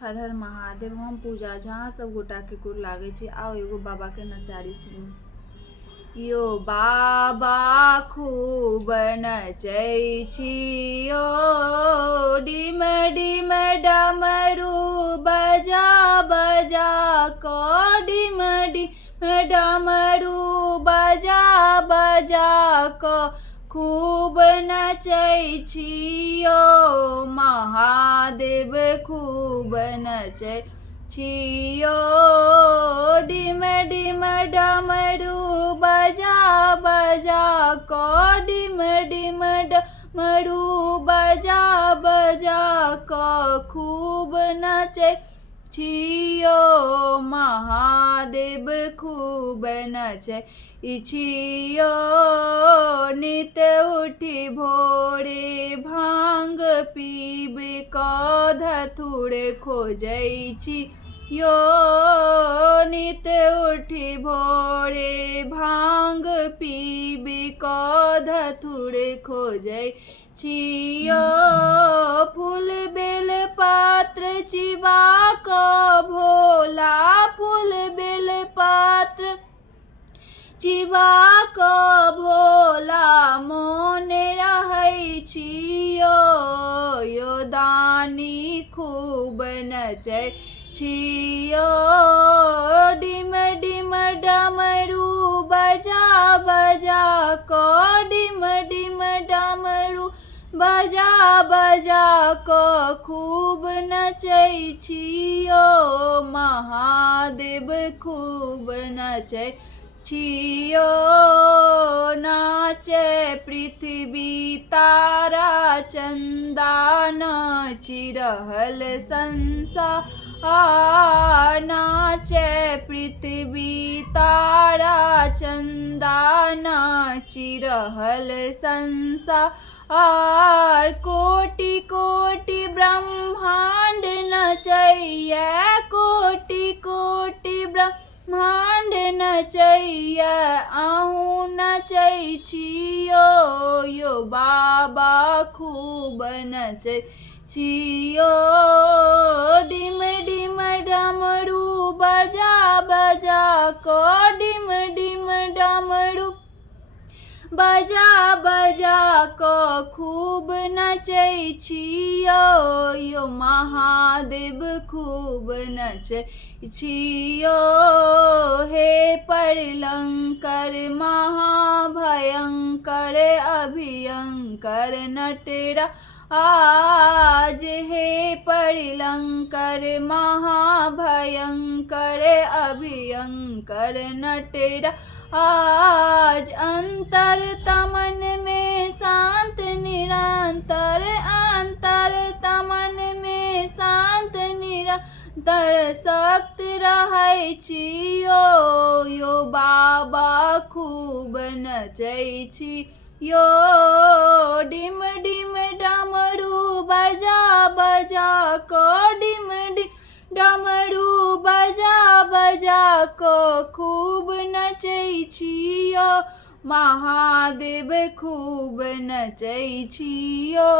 हर हर महादेव। हम पूजा जहाँ सब गोटा के गोर लागे छी। आओ एगो बाबा के नचारी सुनू। यो बाबा खूब नचै छियो, डिम डिम डमरू बजा बजा क, डिम डिम डमरू बजा बजा क खूब नचै छियो महादेव, खूब नचै छियो डिम डिम डमरू बजा बजा क, डिम डिम डमरू बजा बजा क खूब नचै छियो महादेव, खूब नचै छियो। नित उठी भोरे भांग पीब क धतूर खोजै छी यो, नित उठी भोरे भांग पीब क धतूर खोजै छियो। फूल बेल पात्र चिबा क भोला, फूल बेल पात्र चिबा क भोला मोन रहै छियो यो दानी, खूब नचै छियो डिम डिम डमरू बजा बजा क, डिम डिम डमरू बजा बजा क खूब नचै छियो महादेव, खूब नचै छियो। नाचे पृथ्वी तारा चंदा, नाचि रहल संसार, नाचे पृथ्वी तारा चंदा, नाचि रहल संसार। कोटि कोटि ब्रह्मांड नचैया, कोटि कोटि ब्रह्मांड नचैया, अहूँ नचै छियो यो बाबा, खूब नचै छियो डिम डिम डमरू बजा बजा क, डिम डिम डमरू बजा बजा क खूब नचै छियो यो महादेव, खूब नचै छियो। हे प्रलंकर महाभयंकर अभियंकर नटरा आज, हे प्रलंकर महाभयंकर अभियंकर नटरा आज। अंतर तमन में शांत निरंतर, अंतर तमन में शांत निरंतर सक्त रहै छियो यो बाबा, खूब नचै छियो डिम डिम डमरू बजा बजा क, डिम डिम डमरू बजा बजा क खूब नचै छियो महादेव, खूब नचै छियो।